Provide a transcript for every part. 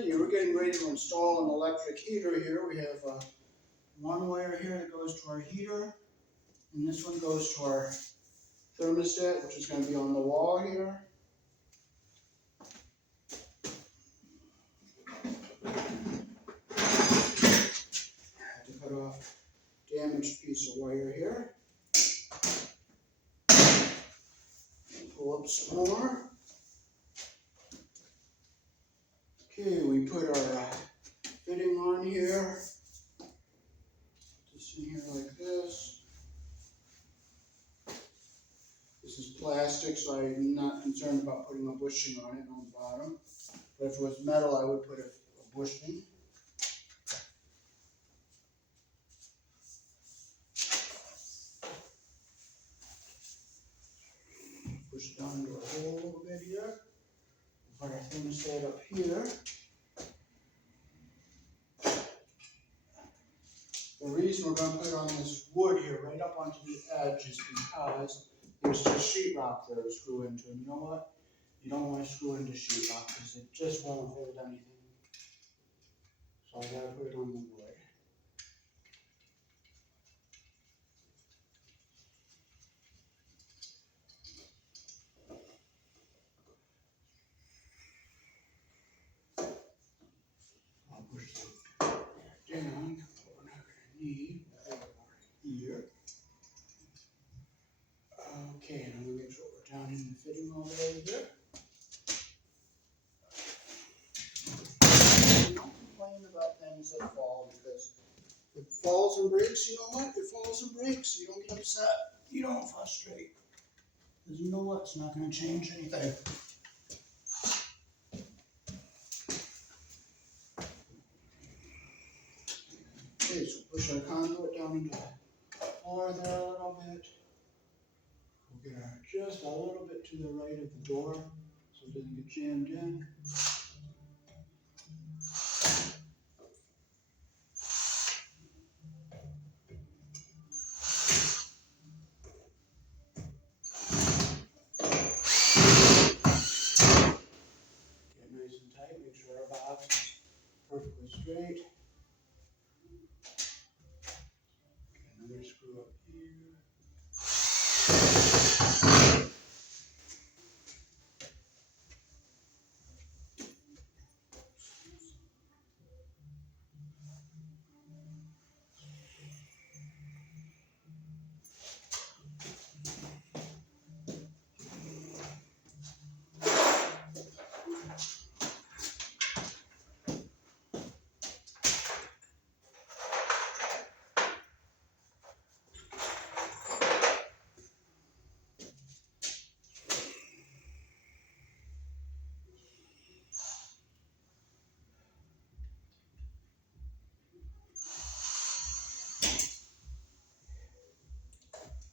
continue. We're getting ready to install an electric heater here. We have one wire here that goes to our heater, and this one goes to our thermostat, which is going to be on the wall here. I had to cut off a damaged piece of wire here. Pull up some more. Okay, we put our fitting on here. Put this in here like this. This is plastic, so I'm not concerned about putting a bushing on it on the bottom. But if it was metal, I would put a bushing. Push it down into a hole a little bit here. Put our thermostat up here. The reason we're going to put it on this wood here, right up onto the edge, is because there's just sheetrock there to screw into. And you know what? You don't want to screw into sheetrock because it just won't hold anything. So I got to put it on the wood. I'll push it down. What we're not going to need here. Okay, and I'm going to make sure we're down in the fitting all the way here. Don't complain about things that fall, because if it falls and breaks, you know what? It falls and breaks. You don't get upset. You don't frustrate. Because you know what? It's not going to change anything. Okay, so push our conduit down into the floor there a little bit. We'll get our just a little bit to the right of the door so it doesn't get jammed in. Get nice and tight, make sure our box is perfectly straight. Get another screw up here.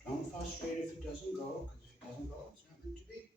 Don't frustrate if it doesn't go, because if it doesn't go, it's not meant to be.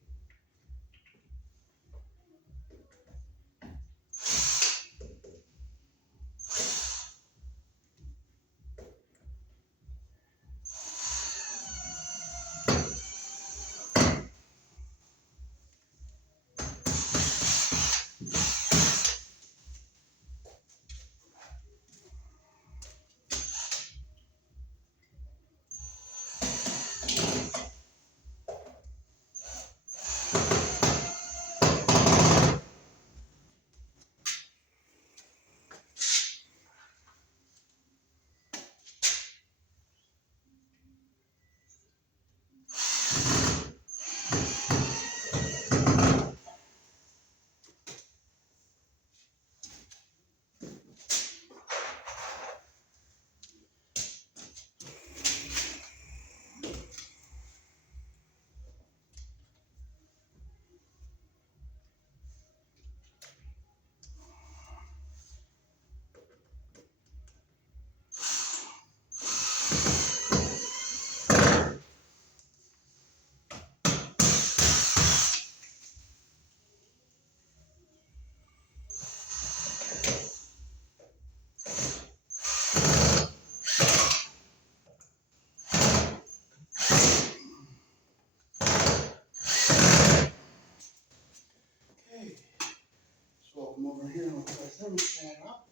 top.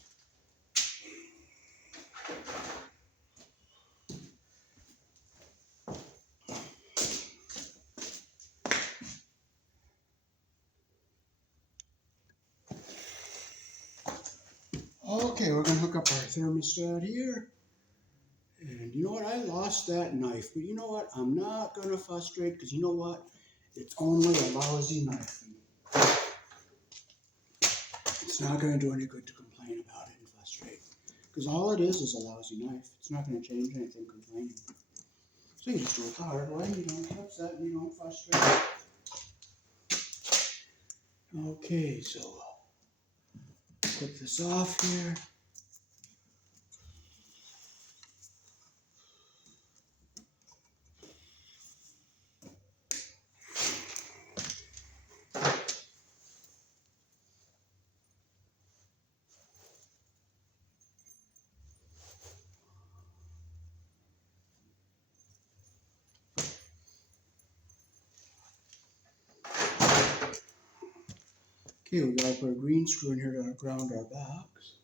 Okay, we're gonna hook up our thermostat here. And you know what, I lost that knife, but you know what, I'm not gonna frustrate, because you know what, it's only a lousy knife. It's not gonna do any good to complain about it and frustrate, because all it is a lousy knife. It's not gonna change anything complaining. So you just do it the hard way, you don't get upset and you don't frustrate. Okay, so put this off here. Okay, we gotta put a green screw in here to ground our box.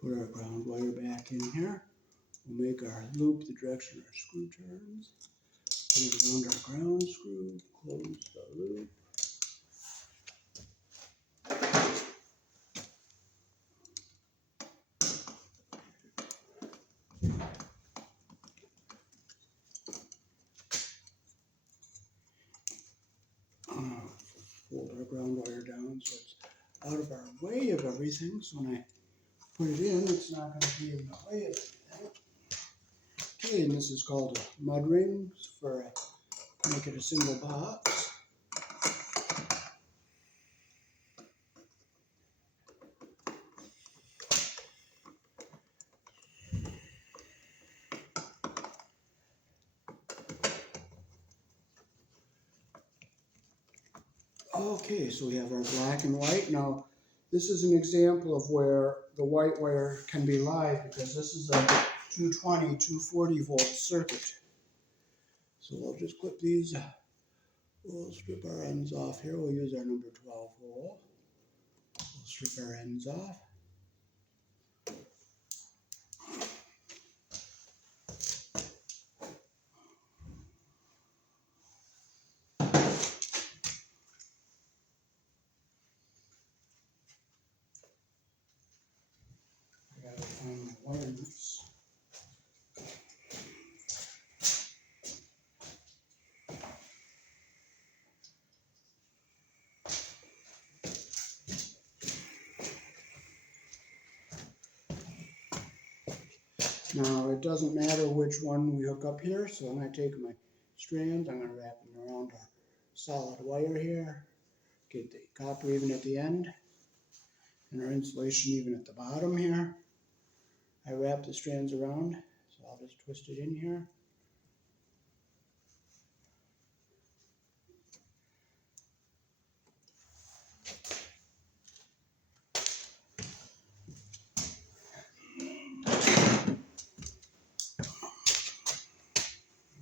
Put our ground wire back in here. We'll make our loop the direction our screw turns. Put it around our ground screw, close the loop. Fold our ground wire down so it's out of our way of everything. So when I put it in, it's not going to be in the way of anything. Okay, and this is called a mud ring for make it a single box. Okay, so we have our black and white. Now, this is an example of where the white wire can be live, because this is a 220, 240 volt circuit. So we'll just clip these. We'll strip our ends off here. We'll use our number 12 hole. We'll strip our ends off. I gotta find my wire nuts. Now, it doesn't matter which one we hook up here, so I'm going to take my strands, I'm going to wrap them around our solid wire here, get the copper even at the end, and our insulation even at the bottom here. I wrap the strands around, so I'll just twist it in here.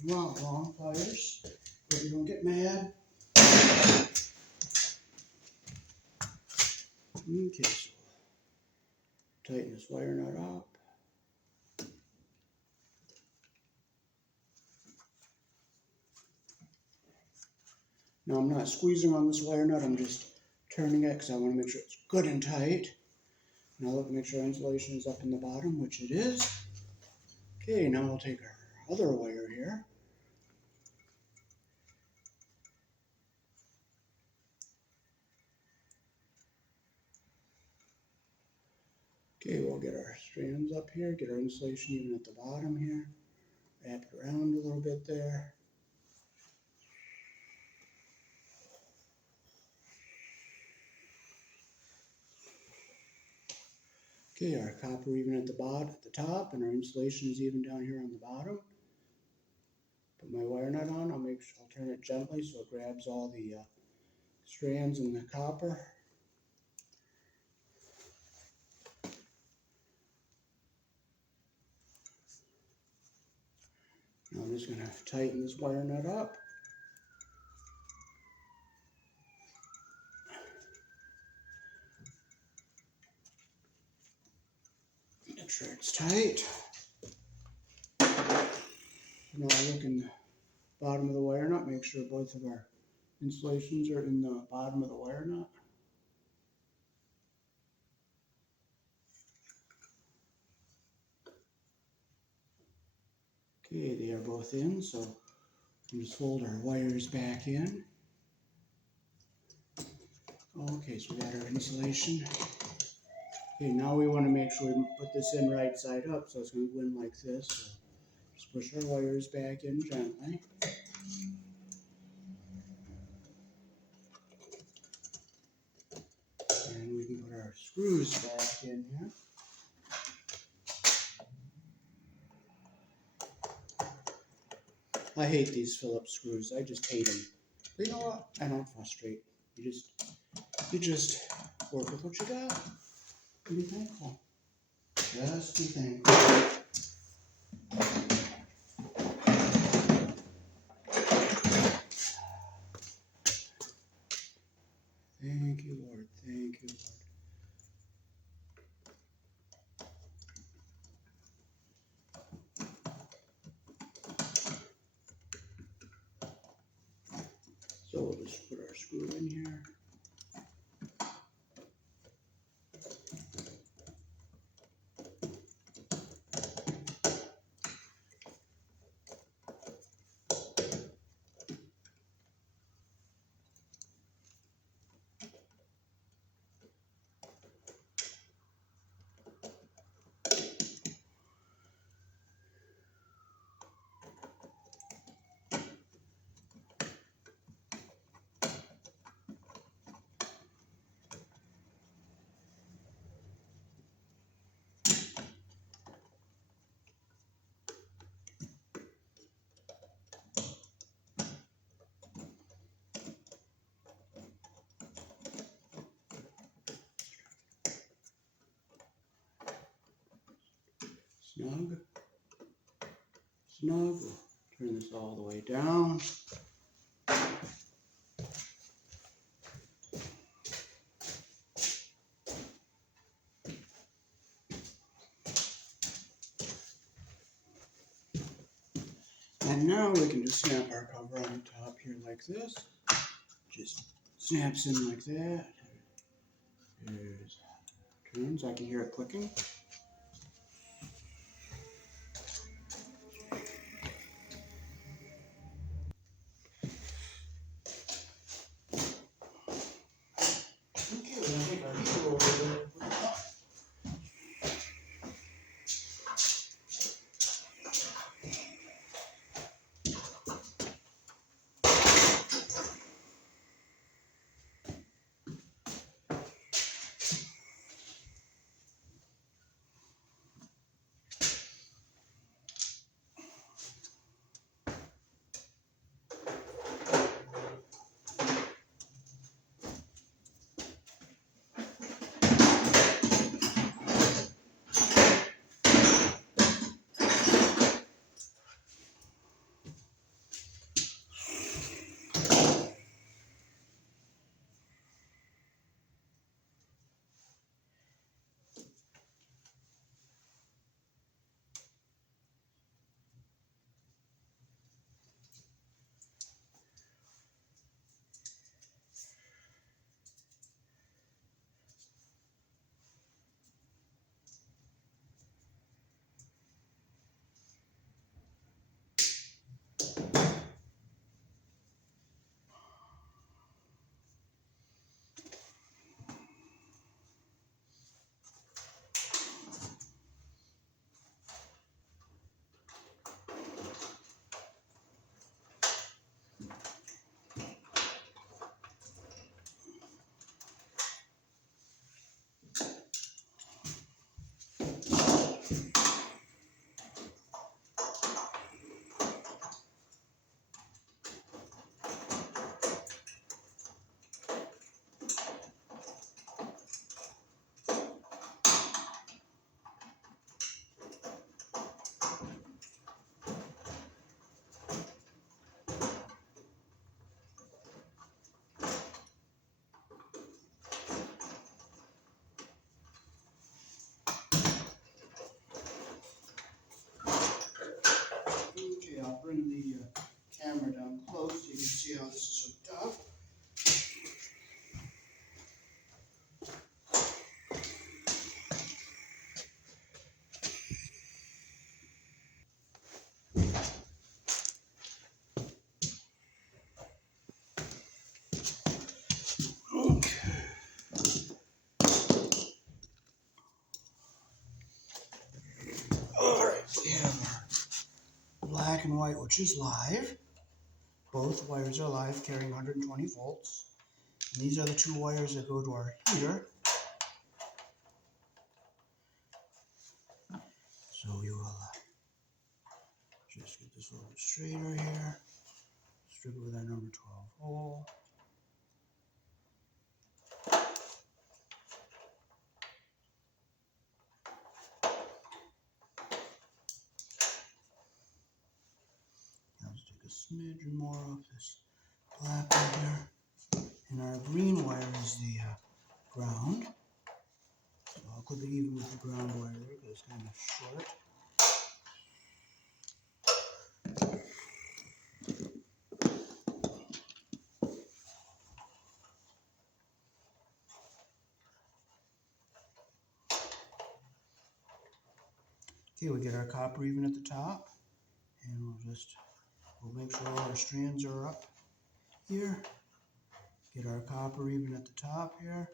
You want long pliers, but you don't get mad. Okay, so tighten this wire nut up. Now I'm not squeezing on this wire nut, I'm just turning it because I want to make sure it's good and tight. Now look, make sure insulation is up in the bottom, which it is. Okay, now we'll take our other wire here. Okay, we'll get our strands up here, get our insulation even at the bottom here. Wrap it around a little bit there. Okay, our copper even at the bottom, at the top, and our insulation is even down here on the bottom. Put my wire nut on. I'll turn it gently so it grabs all the strands and the copper. Now just going to tighten this wire nut up. Make sure it's tight. Now look in the bottom of the wire nut, make sure both of our insulations are in the bottom of the wire nut. Okay, they are both in, so we'll just fold our wires back in. Okay, so we got our insulation. Okay, now we want to make sure we put this in right side up, so it's going to go in like this. So just push our wires back in gently. And we can put our screws back in here. I hate these Phillips screws. I just hate them. But you know what? I don't frustrate. You just work with what you got. And be thankful. Just be thankful. Thank you, Lord. Thank you, Lord. So we'll just put our screw in here. Snug. Snug. We'll turn this all the way down. And now we can just snap our cover on the top here like this. Just snaps in like that. There's turns. I can hear it clicking. Okay, we're gonna take our screw over there. We have our black and white, which is live. Both wires are live, carrying 120 volts. And these are the two wires that go to our heater. So we will just get this a little bit straighter here. Strip it with our number 12 hole. Now let's take a smidge more of this black one here. And our green wire is the ground. So I'll clip it even with the ground wire there because it's kind of short. Okay, we get our copper even at the top, and we'll make sure all our strands are up here. Get our copper even at the top here,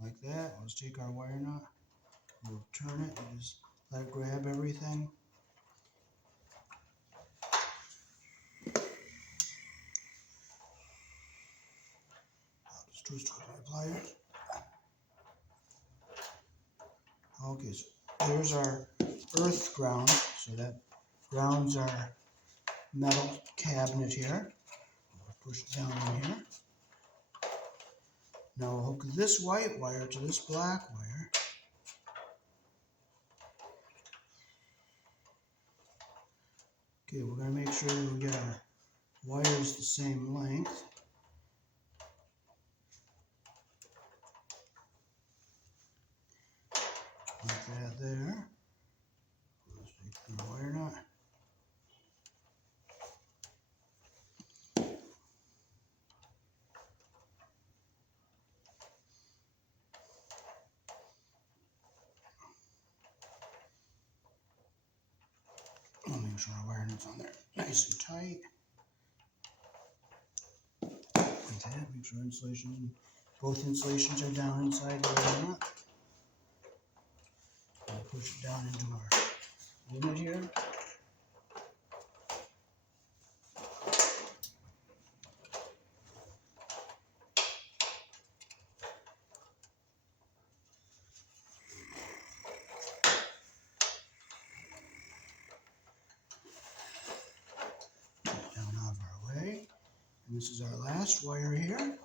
like that. Let's take our wire nut, we'll turn it and just let it grab everything. I'll just twist it with my pliers. Okay, so there's our earth ground, so that grounds our metal cabinet here. We'll push it down in here. Now we'll hook this white wire to this black wire. Okay, we're going to make sure that we get our wires the same length. Like that there. Let's take the wire nut. We'll make sure our wire nut's on there nice and tight. Like that. Make sure both insulations are down inside the wire nut. I'll push it down into our unit here. Down out of our way. And this is our last wire here,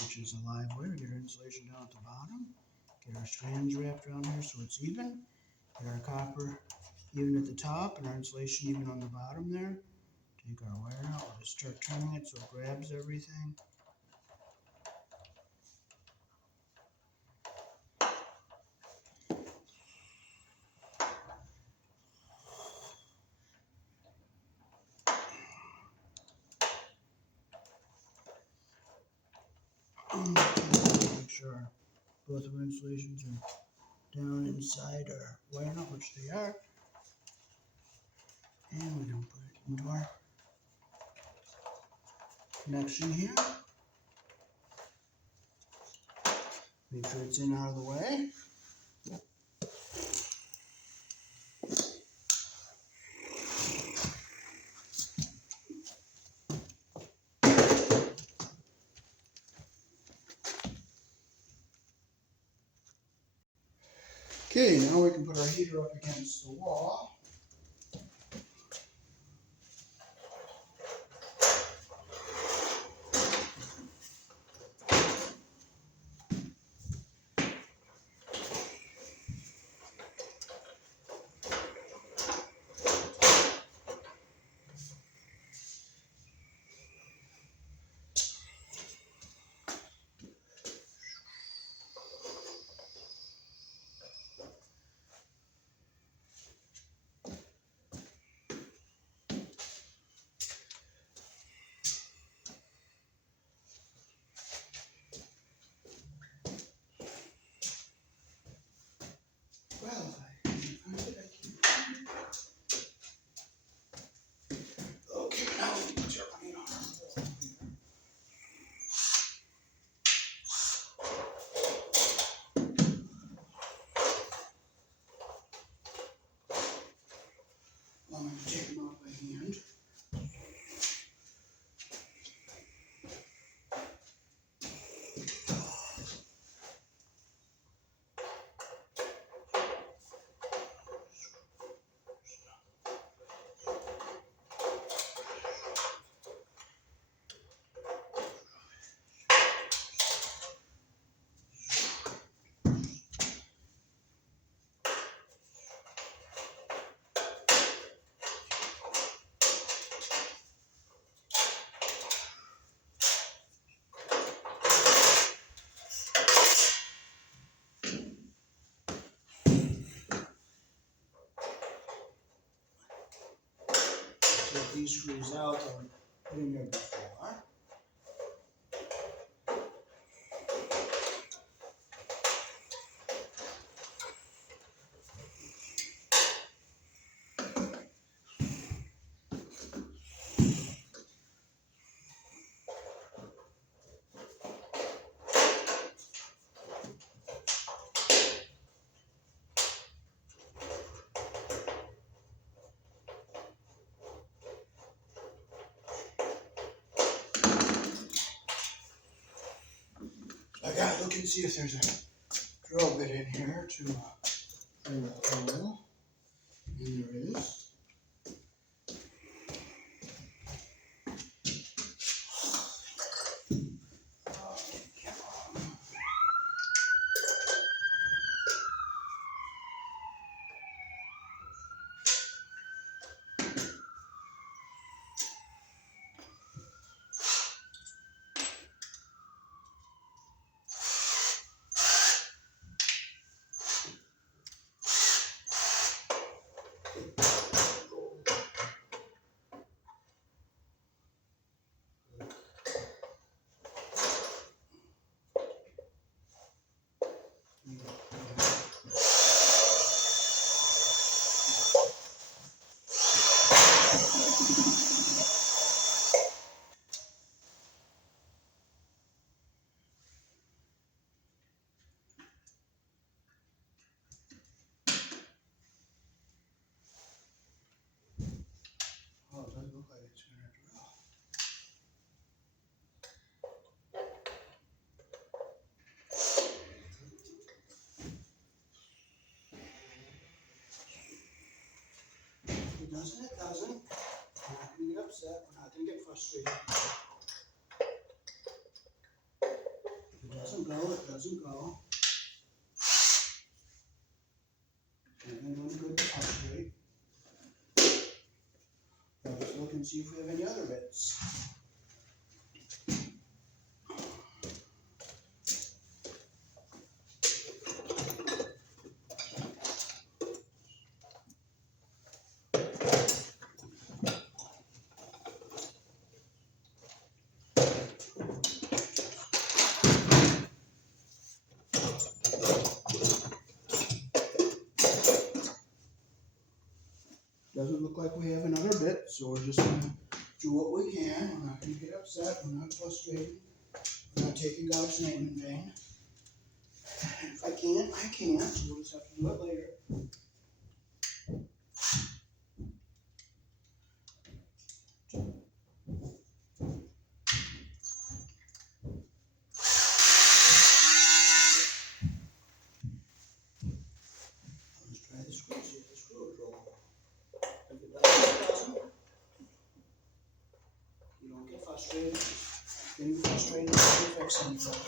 which is a live wire. Get our insulation down at the bottom. Get our strands wrapped around here so it's even. Get our copper even at the top and our insulation even on the bottom there. Take our wire out. We'll just start turning it so it grabs everything. Make sure both of our insulations are down inside our wire nut, which they are. And we're going to put it into our connection here. Make sure it's in out of the way. Okay, now we can put our heater up against the wall. these screws out that were put in there before. I gotta look and see if there's a drill bit in here to drill a hole. And there is. Oh, it doesn't look like it's gonna drill. It doesn't, it doesn't. We're not gonna get upset, we're not gonna get frustrated. If it doesn't go, it doesn't go. Certainly doing good to frustrate. Let's look and see if we have any other bits. Doesn't look like we have another bit, so we're just gonna do what we can. We're not gonna get upset, we're not frustrated. We're not taking God's name in vain. If I can't, I can't, so we'll just have to do it later. Let's try the screw, see if the screw will roll. If it doesn't, it doesn't. You don't get frustrated. Getting frustrated doesn't fix anything.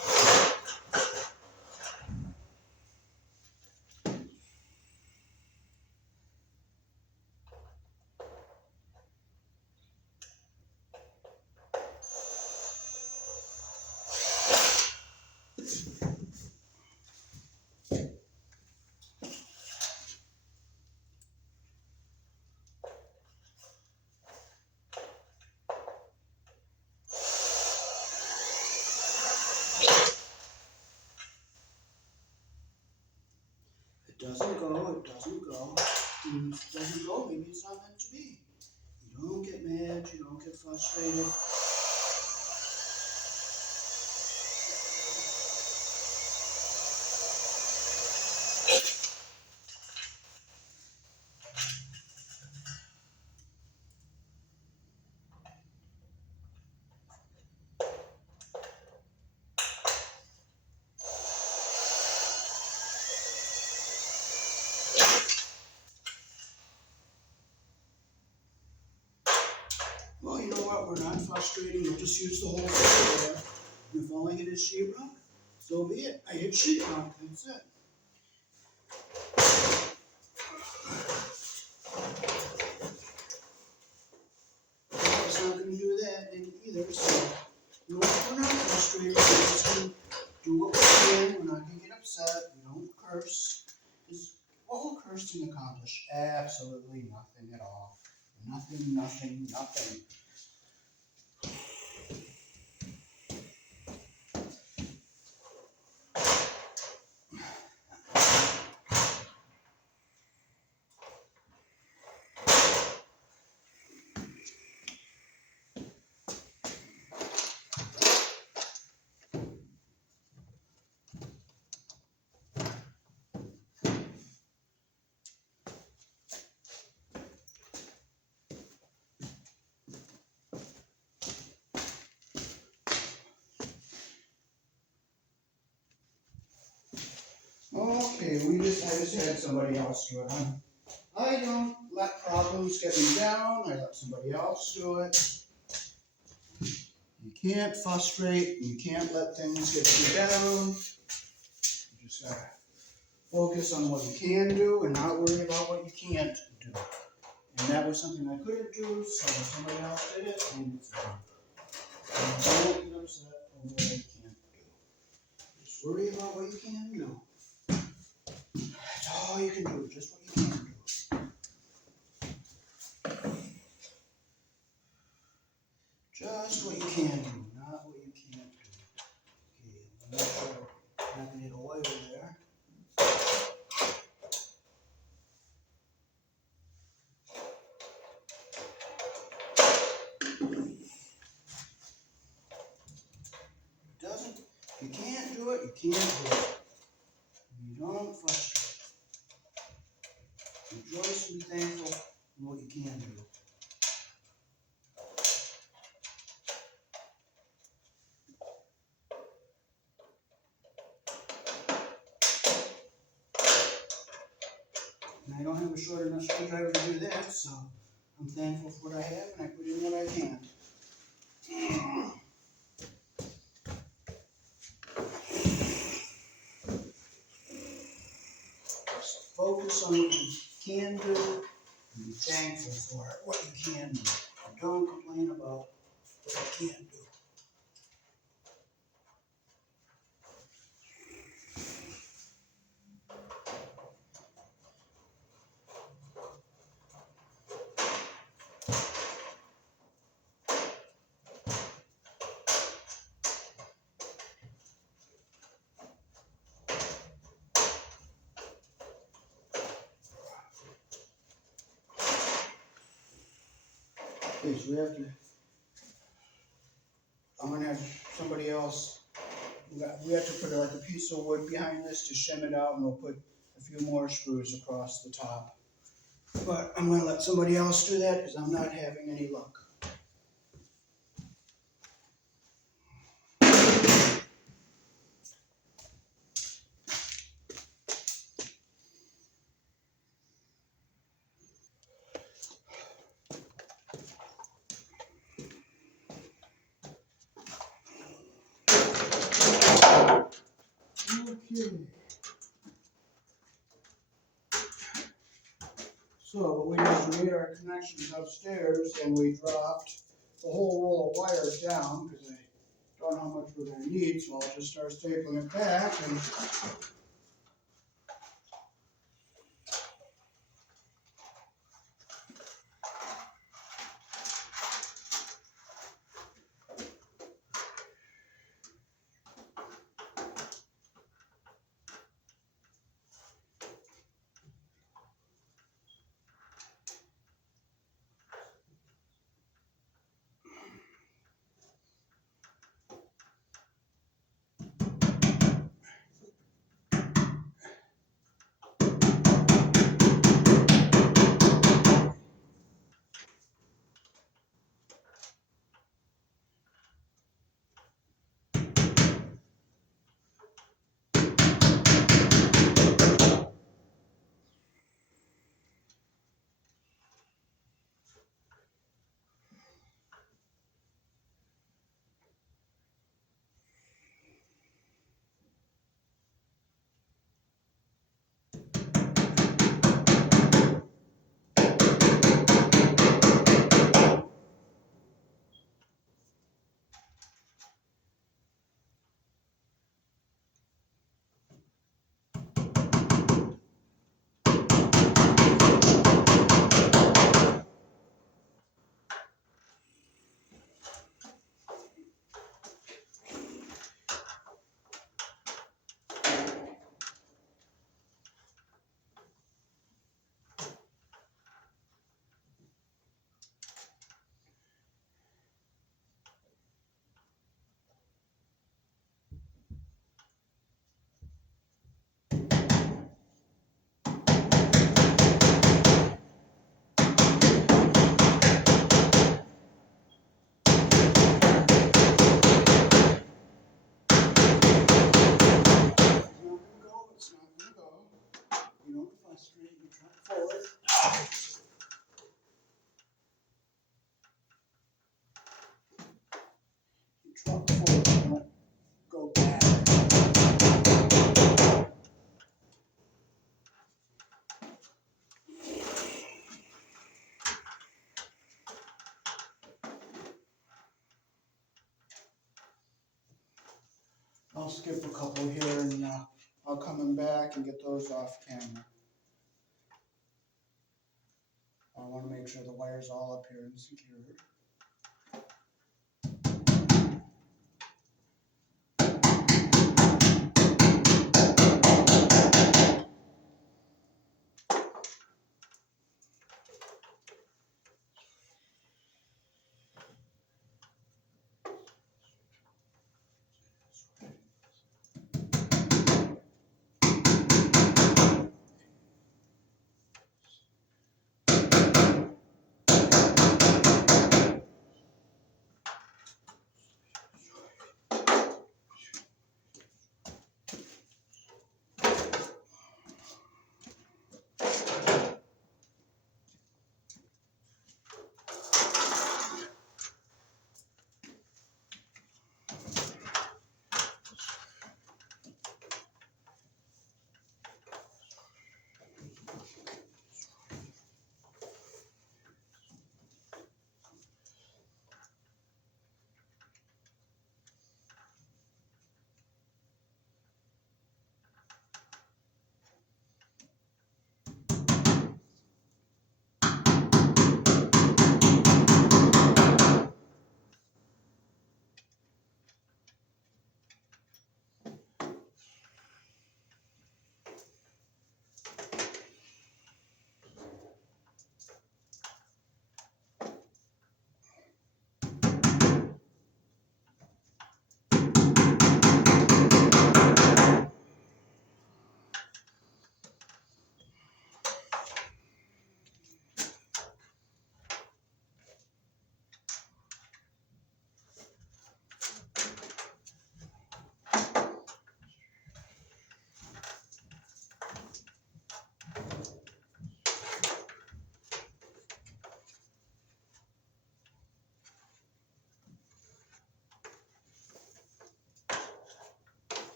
It doesn't go, it doesn't go. And if it doesn't go, maybe it's not meant to be. You don't get mad, you don't get frustrated. Well, you know what? We're not frustrating. We'll just use the whole thing there. And if all I hit is sheetrock, so be it. I hit sheetrock. That's it. It's not going to do that either. So, you know what? We're not frustrated. We're just going to do what we can. We're not going to get upset. We don't curse. What will cursing accomplish? Absolutely nothing at all. We're Nothing, nothing, nothing. Okay, I just had somebody else do it. I don't let problems get me down. I let somebody else do it. You can't frustrate. You can't let things get you down. You just gotta focus on what you can do and not worry about what you can't do. And that was something I couldn't do, so somebody else did it, and it's done. And don't get upset over what you can't do. Just worry about what you can do. That's all you can do, just what you can do. Just what you can do, not what you can't do. Okay, I'm not sure I'm not gonna need a wire there. If you can't do it, you can't do it. You don't frustrate. Rejoice and be thankful in what you can do. And I don't have a short enough screwdriver to do that, so I'm thankful for what I have and I put in what I can. So focus on what you can do and be thankful for what you can do. And don't complain about what you can't do. Okay, so I'm gonna have somebody else, we have to put like a piece of wood behind this to shim it out, and we'll put a few more screws across the top. But I'm gonna let somebody else do that because I'm not having any luck. Okay. So we just made our connections upstairs and we dropped the whole roll of wire down because I don't know how much we're going to need, so I'll just start stapling it back. And forward. You truck forward, don't go back. I'll skip a couple here and I'll come back and get those off camera. I want to make sure the wire's all up here and secured.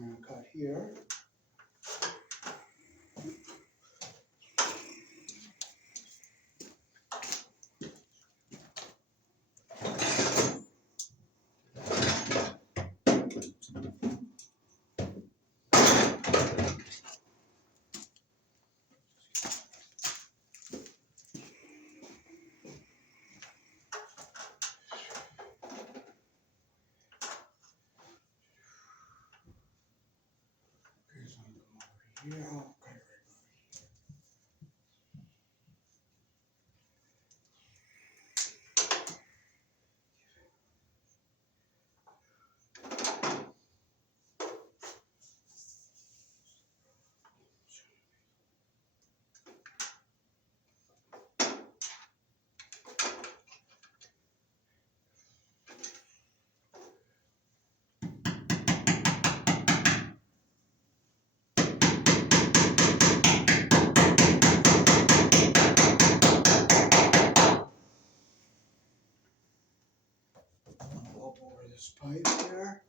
I'm going to cut here. Yeah, okay. pipe here.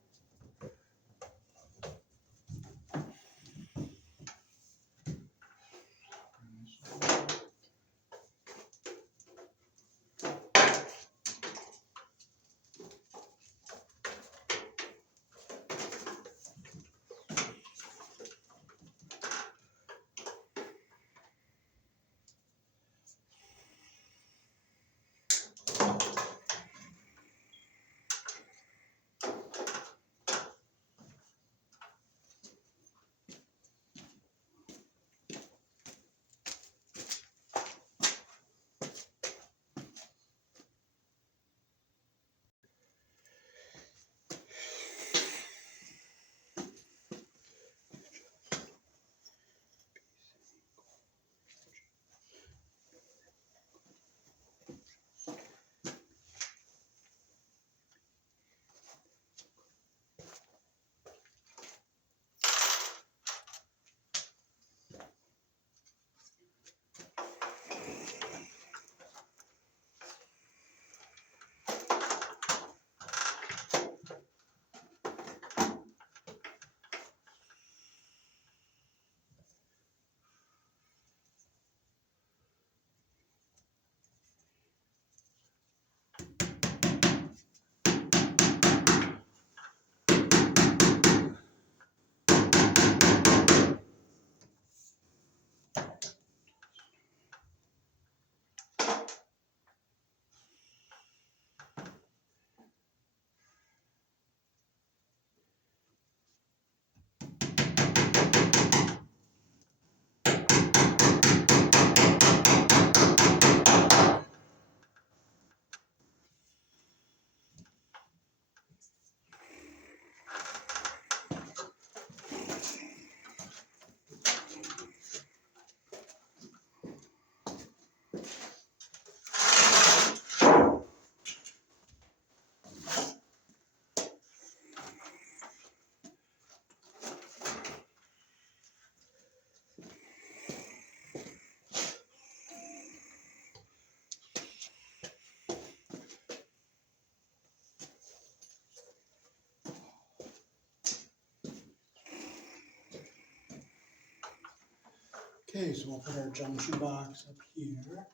Okay, so we'll put our junction box up here.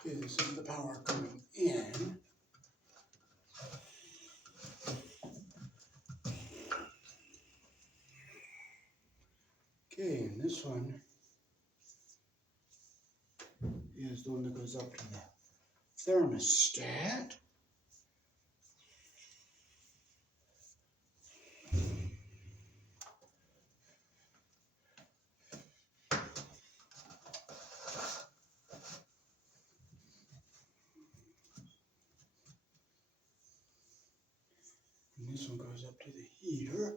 Okay, this is the power coming in. Okay, and this one is the one that goes up to the thermostat. And this one goes up to the heater.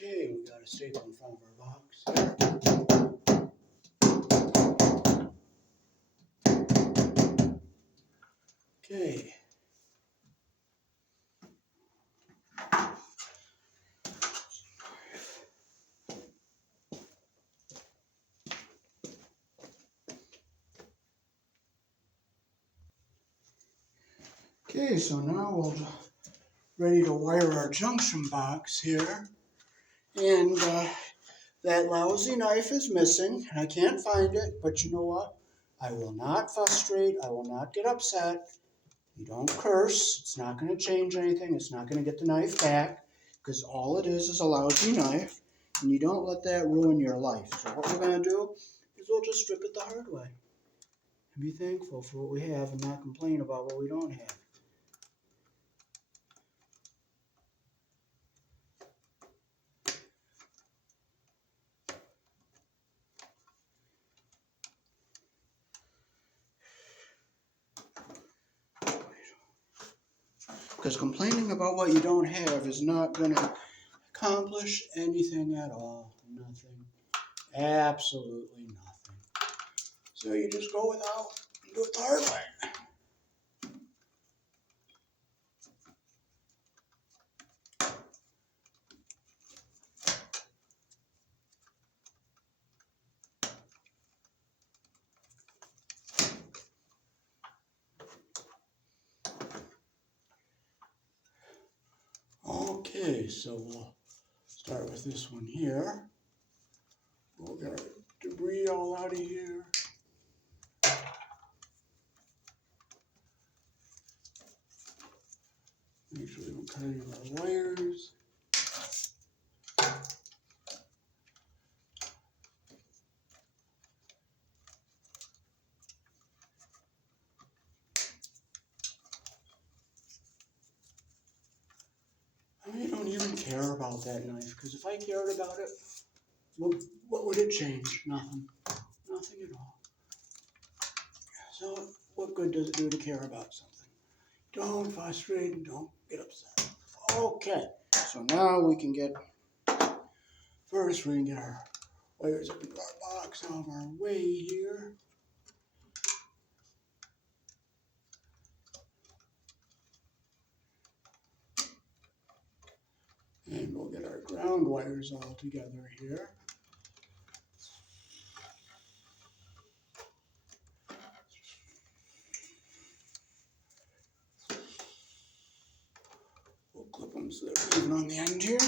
Okay, we got a staple in front of our box here. Okay. Okay, so now we're ready to wire our junction box here. And that lousy knife is missing, and I can't find it, but you know what? I will not frustrate, I will not get upset. You don't curse, it's not going to change anything, it's not going to get the knife back, because all it is a lousy knife, and you don't let that ruin your life. So what we're going to do is well just strip it the hard way and be thankful for what we have and not complain about what we don't have. Because complaining about what you don't have is not going to accomplish anything at all. Nothing. Absolutely nothing. So you just go without and do it the hard way. Okay, so we'll start with this one here. We'll get our debris all out of here. Make sure we don't cut any of our wires. I don't even care about that knife, because if I cared about it, what would it change? Nothing. Nothing at all. So what good does it do to care about something? Don't frustrate and don't get upset. Okay, so now we can get, first we can get our wires up into our box out of our way here. And we'll get our ground wires all together here. We'll clip them so they're even on the end here.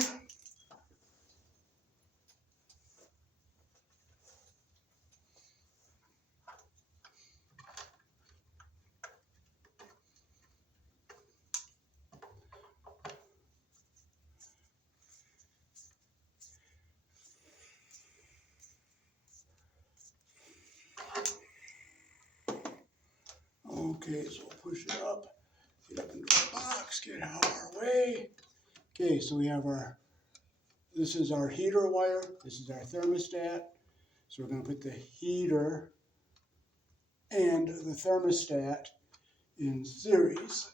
Okay, so we'll push it up, get up into the box, get out of our way. Okay, so we have this is our heater wire, this is our thermostat. So we're going to put the heater and the thermostat in series.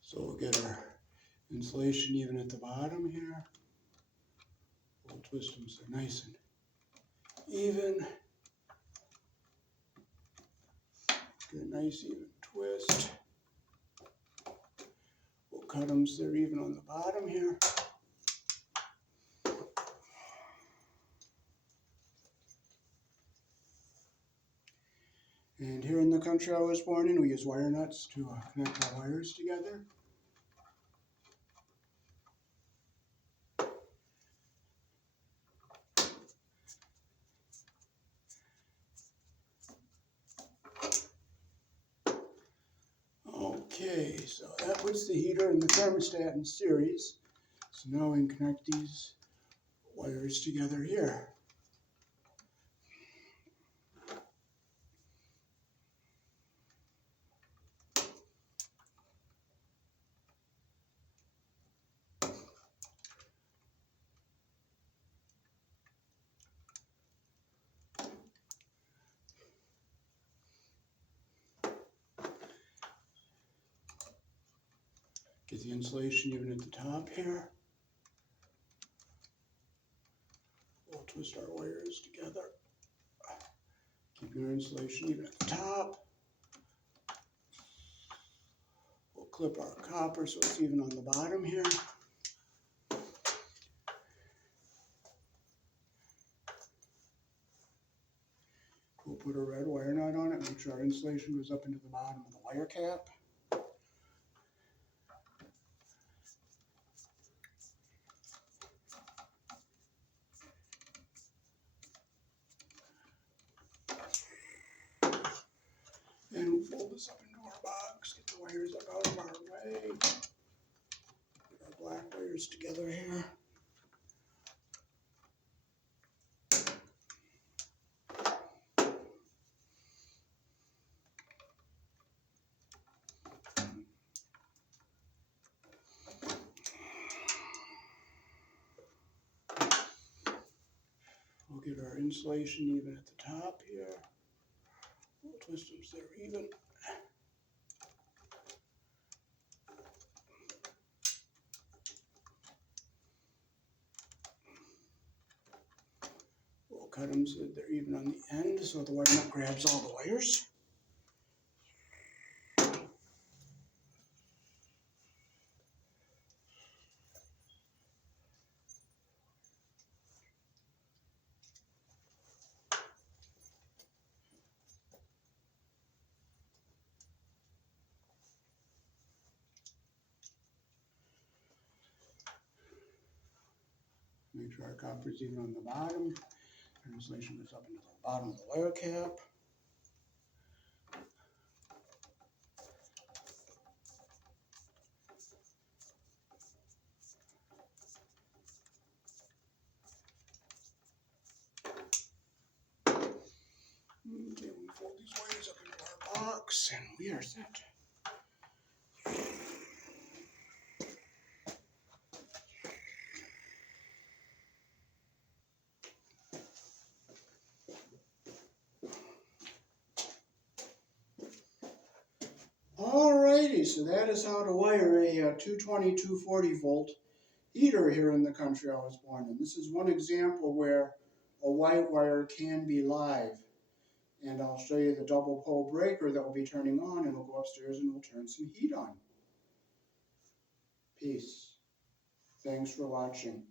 So we'll get our insulation even at the bottom here. We'll twist them so they're nice and even. Get a nice even twist. We'll cut them so they're even on the bottom here. And here in the country I was born in, we use wire nuts to connect our wires together. Okay, so that puts the heater and the thermostat in series. So now we can connect these wires together here. Get the insulation even at the top here. We'll twist our wires together. Keeping our insulation even at the top. We'll clip our copper so it's even on the bottom here. We'll put a red wire nut on it, make sure our insulation goes up into the bottom of the wire cap. fold this up into our box, get the wires up out of our way. Get our black wires together here. We'll get our insulation even at the top here. We'll twist them so they're even. We'll cut them so that they're even on the end so the wire nut grabs all the wires. Make sure our copper is even on the bottom. Insulation goes up into the bottom of the wire cap. Okay, we fold these wires up into our box and we are set. Alrighty, so that is how to wire a 220, 240 volt heater here in the country I was born in. This is one example where a white wire can be live. And I'll show you the double pole breaker that will be turning on, and we'll go upstairs and we'll turn some heat on. Peace. Thanks for watching.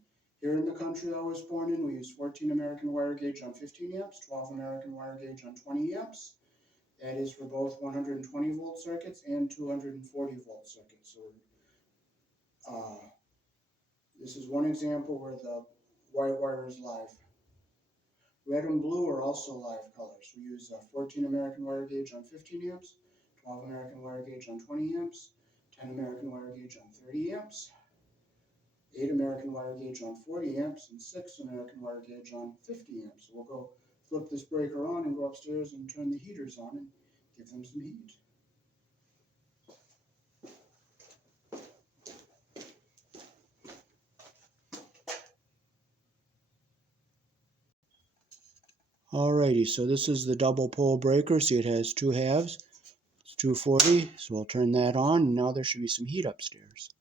Here in the country I was born in, we use 14 American wire gauge on 15 amps, 12 American wire gauge on 20 amps. That is for both 120 volt circuits and 240 volt circuits. So this is one example where the white wire is live. Red and blue are also live colors. We use 14 American wire gauge on 15 amps, 12 American wire gauge on 20 amps, 10 American wire gauge on 30 amps, 8 American wire gauge on 40 amps, and 6 American wire gauge on 50 amps. So we'll go flip this breaker on and go upstairs and turn the heaters on and give them some heat. Alrighty, so this is the double pole breaker. See, it has two halves. It's 240, so we'll turn that on, and now there should be some heat upstairs.